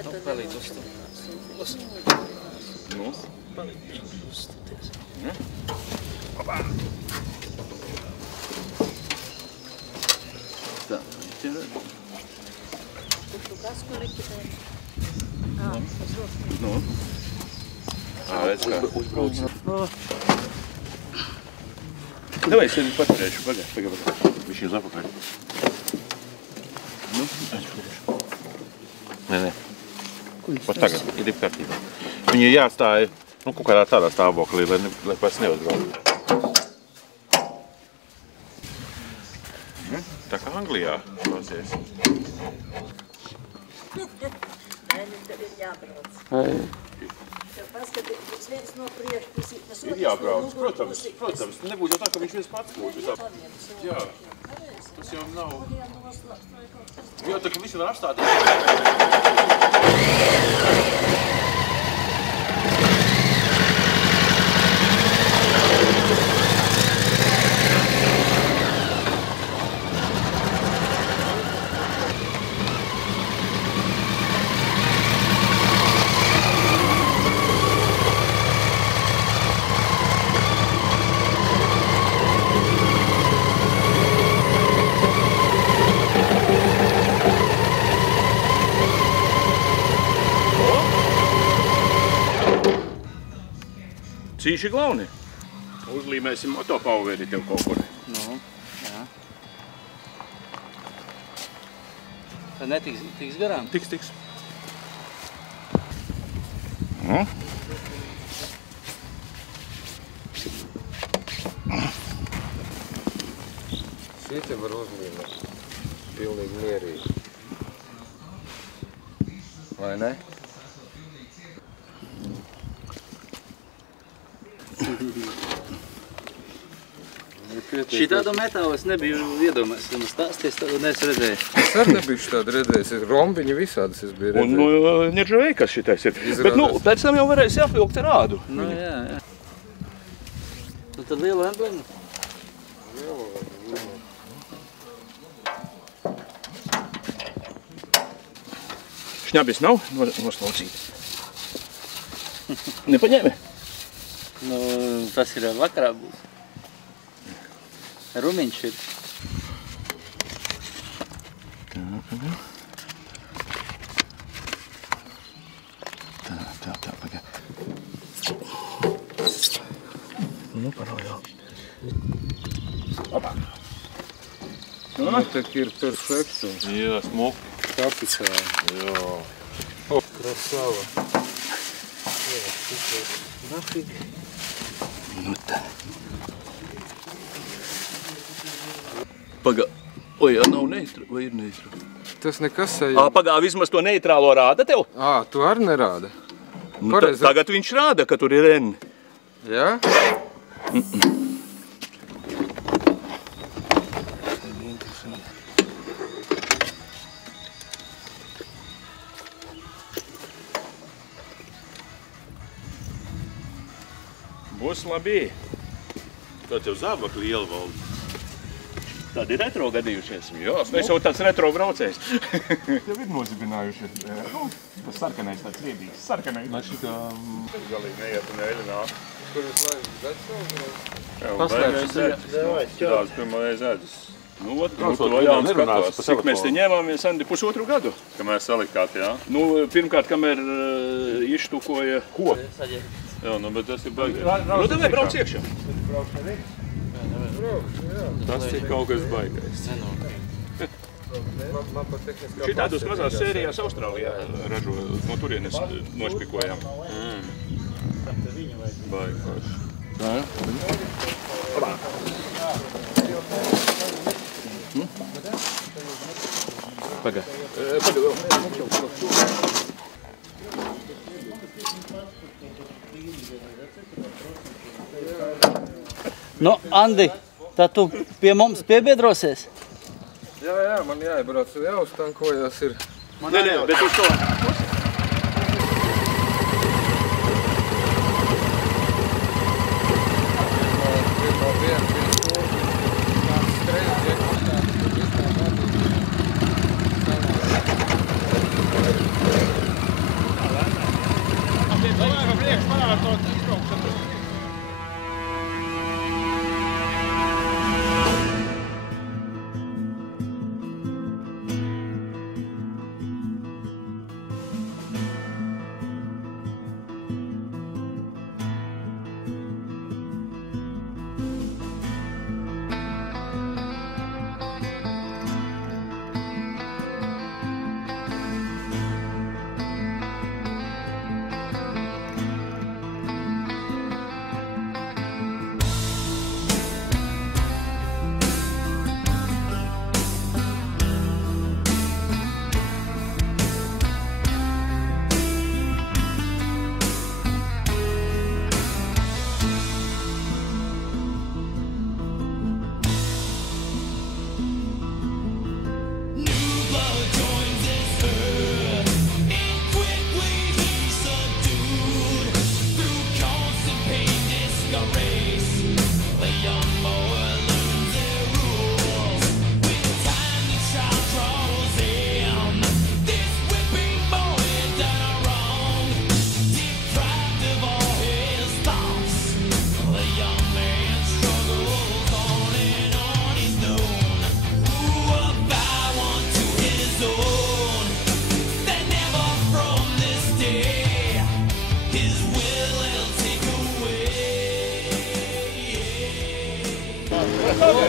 Nu, palīdz uzstāties. Nu? Palīdz uzstāties. Opā! Tā, ķerēt. Kas, kur likitē? Nu? Redz kā. Uzbrauc. Davai, es tevi paturēšu. Pagāj. Viņš uz apakaļ. Nu, aizpūšu. Nē. Pat tagad, ir kārtībā. Viņi jāstāja, nu, kaut kādā tādā stāvoklī, lai pēc neuzbrauc. Tā kā Anglijā klausies. Tev ir jābrauc. Tev paskatīt, viens no priekšpusi, tas otrs Ir jābrauc, protams. Nebūtu jau tā, ka viņš viens pats būtu. Jā, tas jau nav. Jā, tā ka visi var apstāties. Cīši glauni. Uzlīmēsim motopauvēdi tev kaut kur. Nu, jā. Tad netiks garām? Tiks. Nu? Šite var uzlīmēt. Pilnīgi mierīgi. Vai ne? Šitādu metālu es nebiju iedomājis, ka mums stāsties, tādu neesmu redzējis. Es arī nebiju štādu redzējis, rombiņi visādas es biju redzējis. Un neržaveikas šitais ir. Bet, nu, pēc tam jau varēs apvilkt ar ādu. Nu, jā. Nu, tad lielu emblēmu? Šņabis nav noslaucīt. Nepaņēmi? Nu, tas ir vakarā būs. Rumiņš ir. Tā, pagā. Nu, parājā. Opā. Nu, tak ir perfekti. Jā, smuki. Kapicāli. Jā. Krasava. Nu tā. Pagā. Oi, nav neitra, vai ir neitra? Tas nekas sajā. Pagā, vismaz to neitrālo rāda tev? Tu arī nerāda. Nu, tagad viņš rāda, ka tur ir N. Jā? Būs labi. Tā tev zābakli iela valda. Tādi ir retro gadījušies. Jā, es jau tāds retro braucējs. Tev ir nozibinājuši. Tas sarkanais tāds riebīgs. Sarkanais. Man šitā... galīgi neiet un eļinā. Kur jūs laidāt gadsaugu? Paslēpšas ēdus. Tādus pirmais ēdus. Nu, to jauns skatās. Cik mēs te ņēmāmies, Andi, pusotru gadu? Kamēr salikāt, jā? Nu, pirmkārt, kamēr izštukoja... Ko? Jā, nu, bet tas ir baigais. Nu, tev brauc iekšā. Tas ir kaut kas baigais. Šitādos mazās sērijās Austrālijā ražo, no turienes nošpikojām. Baigais. Tā, jā? Labā. Pagā. Pagā vēl. Nu, Andi, tad tu pie mums piebiedrosies? Jā, man jāiebrauc, jāuztankojās ir. Nē, bet uz to.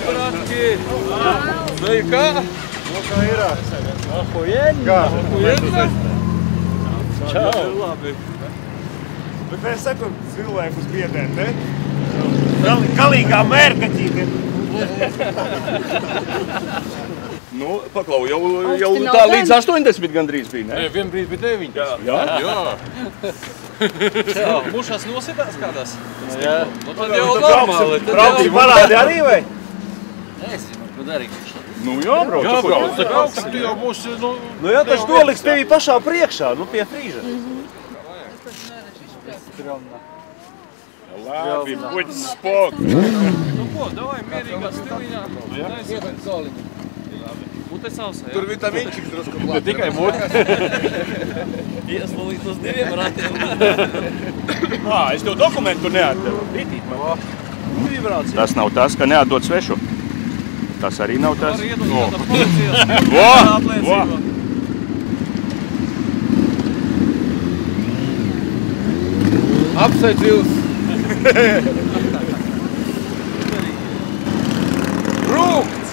Bratki! Sveika! Kā ir? Ahojeni! Kā? Čau! Labi. Bet mēs sakam cilvēkus biedēt, ne? Galīgā mērkaķīte. Nu, paklau, jau tā līdz 80 gandrīz bija, ne? Vien brīd bija 9. Jā? Jā. Mušās nositās kādās? Jā. Nu tad jau normāli. Brauci parādi arī, vai? Nezinu, ko darīt. Nu jābrauc. Brauc, tu jau būsi, Nu jā, taču noliks tevī pašā priekšā, nu pie frīža. Labi, buļķis spok. Nu ko, davai mierīgā stiliņā. Mute sausā, jā? Tur vitamīnčiks drusku klāt. Tikai mute. Ieslūlīt uz 2 ratiem. Es tev dokumentu neatdevu. Tas nav tas, ka neatdod svešu. Tas arī nav tas. Var iedot kādā policijas apliecībā. Apsveic jūs! Rūkts!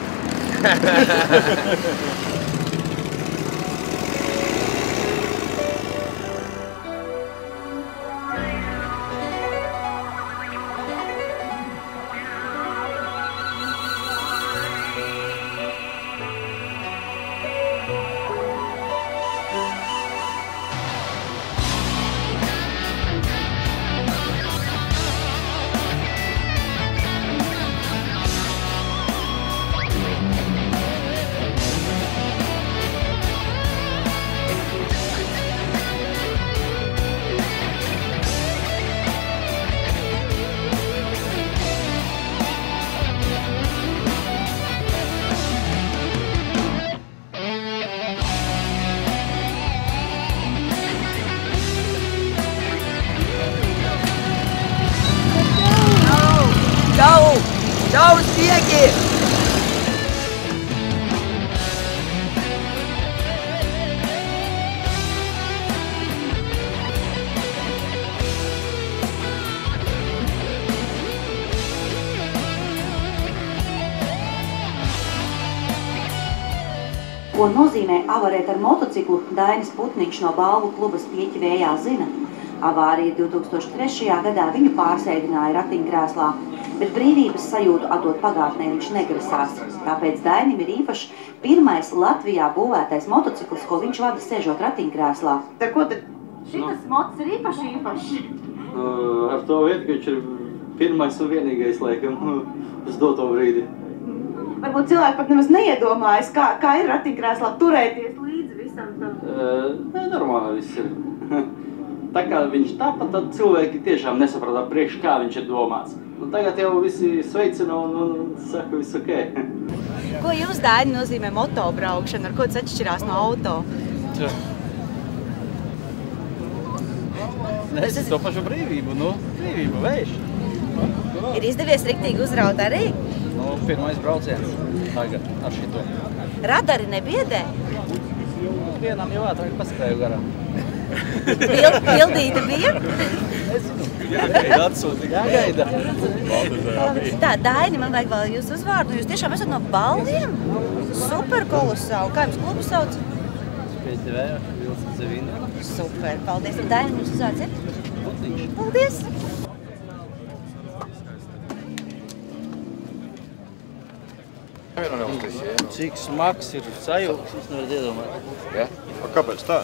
Čau uz prieki! Ko nozīmē avarēt ar motociklu, Dainis Putniņš no balvu klubas Pieķi vējā zina. Avārija 2003. gadā viņu pārsēdināja ratiņkrēslā, bet brīvības sajūtu atdot pagātnē viņš negrasās. Tāpēc Dainim ir īpašs pirmais Latvijā būvētais motocikls, ko viņš vada sēžot ratiņkrēslā. Tad ko tad? Šitas mots ir īpašs. Ar to vietu, ka viņš ir pirmais un vienīgais, laikam, uz doto brīdi. Varbūt cilvēki pat nemaz neiedomājas, kā ir ratiņkrēslā turēties līdzi visam tam. Normāli viss ir. Tā kā viņš tāpat, tad cilvēki tiešām nesaprata priekš, kā viņš ir domāts. Nu, tagad jau visi sveicina un saka, viss ok. Ko jums, Daini, nozīmē motobraukšana? Ar ko tas atšķirās no auto? Es to pašu brīvību, brīvību, vējš. Ir izdevies riktīgi uzraut arī? Pirmais brauciens tagad ar šito. Radari nebiedē? Vienam jau ātrāk paskrēju garām. Bildīte bija? Jāgaida atsūtīt. Jāgaida. Tā, Daini, man vajag vēl jūsu uzvārdu. Jūs tiešām esat no Baldiem? Super kolosāli. Kā jums klubu sauc? Pieķi vējā, Vilcis Zevina. Super, paldies. Daini, jums uzvārds ir? Putniņš. Paldies. Cik smags ir sajūgs, es nevaru iedomāt. Ja? Kāpēc tā?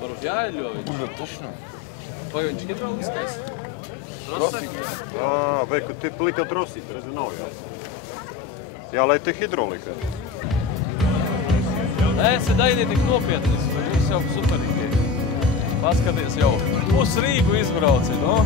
Varbūt jāļoviņš. Vai viņš hidrauliskais? Vai, kad te plika trosīt, redzi, nav jā. Jā, lai te hidrolika. Nē, Daini tik nopietnis. Viņš jau superīgi. Paskaties jau. Uz Rīgu izbrauci, no?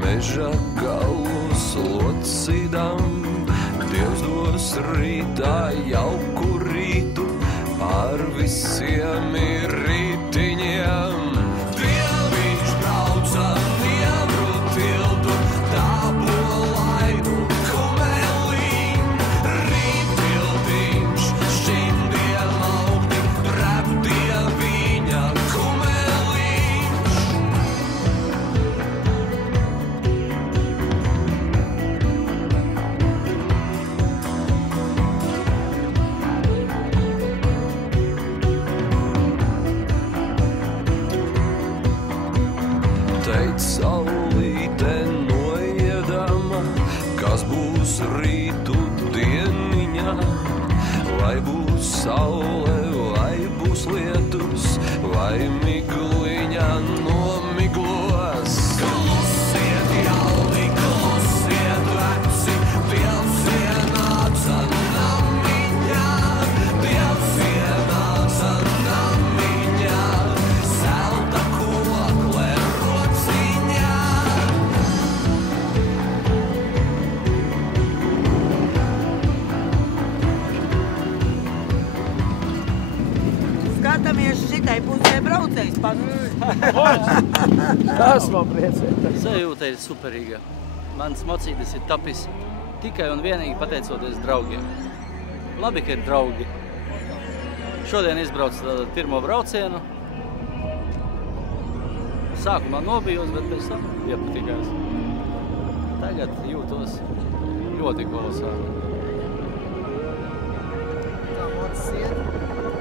Meža galus locīdam, Dievs dos rītā jauku rītu. visiem ir ritiņiem. Dieviņš brauca Nievru tiltu, Dabolainu kumeliņ. Rītiltiņš šķindiem augti, reptie viņa kumeliņš. Teic saulīte noiedama, kas būs rītu dieniņā. Vai būs saule, vai būs lietus, vai migliņa nomiglos. Klusiet jauni, klusiet veci, Dievs ienāca namiņā. Dievs ienāca namiņā, zelta kokle rociņā. Skatāmies šitai pusē braucējs Tas man priecē. Sajūta ir superīga. Mans mocītis ir tapis tikai un vienīgi pateicoties draugiem. Labi, ka ir draugi. Šodien izbraucu pirmo braucienu. Sākumā nobijos, bet pēc tam iepatikās. Tagad jūtos ļoti kolosāli. Kā mocis iet?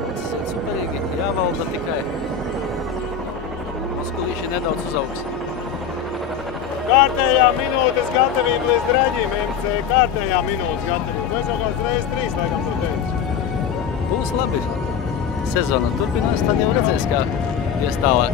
Tas ir superīgi. Jāvalda tikai. Muskulīši nedaudz uzaugs. Kārtējā minūtes gatavība līdz draģim, MC. Kārtējā minūtes gatavība. Tu esi jau kāds reizes 3, laikam, tu teici. Būs labi. Sezona turpinās, tad jau redzēs, kā ies tālāk.